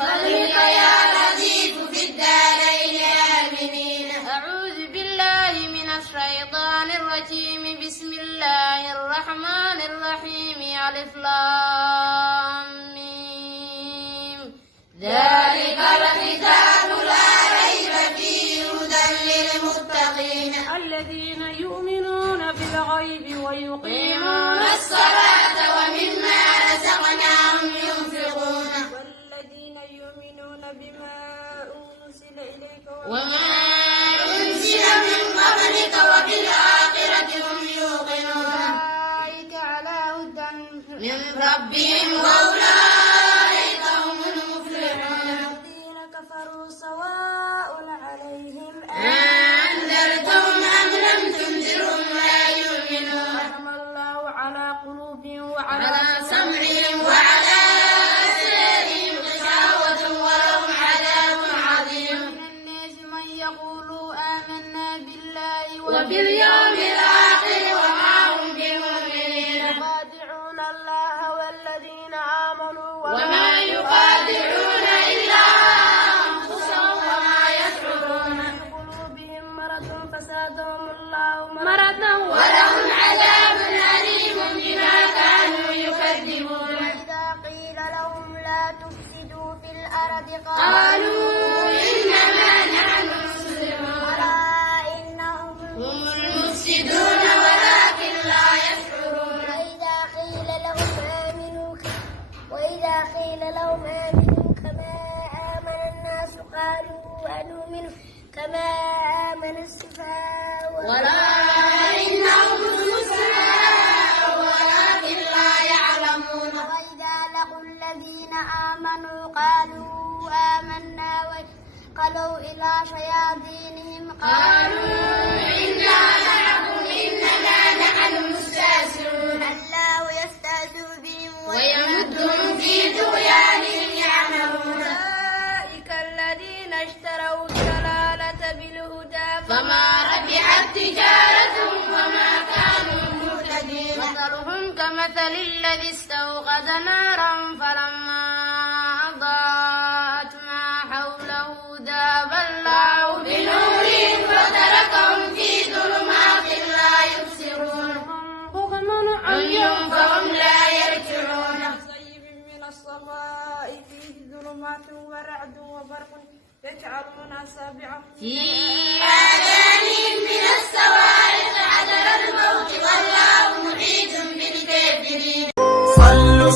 بفضلك يا لطيف في الدارين آمنين. أعوذ بالله من الشيطان الرجيم. بسم الله الرحمن الرحيم. ألف لام ميم. ذلك الكتاب لا ريب فيه هدى للمتقين الذين يؤمنون بالغيب ويقيمون الصلاة ومما رزقناهم ينفقون والذين يؤمنون بما أنزل إليك وما أنزل من قبلك وبالآخرة هم يوقنون أولئك على هدى من ربهم وأولئك هم المفلحون. الذين كفروا سواء عليهم أنذرتهم أم لم تنذرهم لا يؤمنون. ختم الله على قلوبهم وعلى على سمعهم وعلى أبصارهم غشاوة ولهم عذاب عظيم. من الناس من يقول آمنا بالله وباليوم الآخر وما هم بمؤمنين يخادعون الله والذين آمنوا وما يخادعون إلا أنفسهم وما يشعرون. في قلوبهم مرض فزادهم الله مرضا ولهم عذاب أليم بما كانوا يكذبون. وإذا قيل لهم لا تفسدوا في الأرض قالوا إنما نحن مسلمون. ألا إنهم هم المفسدون ولكن لا يشعرون. وإذا قيل لهم آمنوا كما آمن الناس قالوا أنؤمن كما آمن السفهاء ولكنهم السفهاء ولكن لا يعلمون. وإذا لقوا الذين آمنوا قالوا آمنا وانقلبوا إلى شياطينهم قالوا إنا معكم إنما نحن مستهزئون. الله يستهزئ بهم ويمدهم في طغيانهم يعمهون. أولئك الذين اشتروا الضلالة بالهدى فما ربحت تجارتهم وما كانوا مهتدين. مثلهم كمثل الذي استوقد نارا فلما أضاءت ما حوله ذهب الله بنورهم وتركهم في ظلمات لا يبصرون. عمي فهم لا يرجعون. صيب من السماء فيه ظلمات ورعد وبرق يجعلون أصابعهم في آذانهم من الصواعق حذر الموت والله محيط بالكافرين. صلوا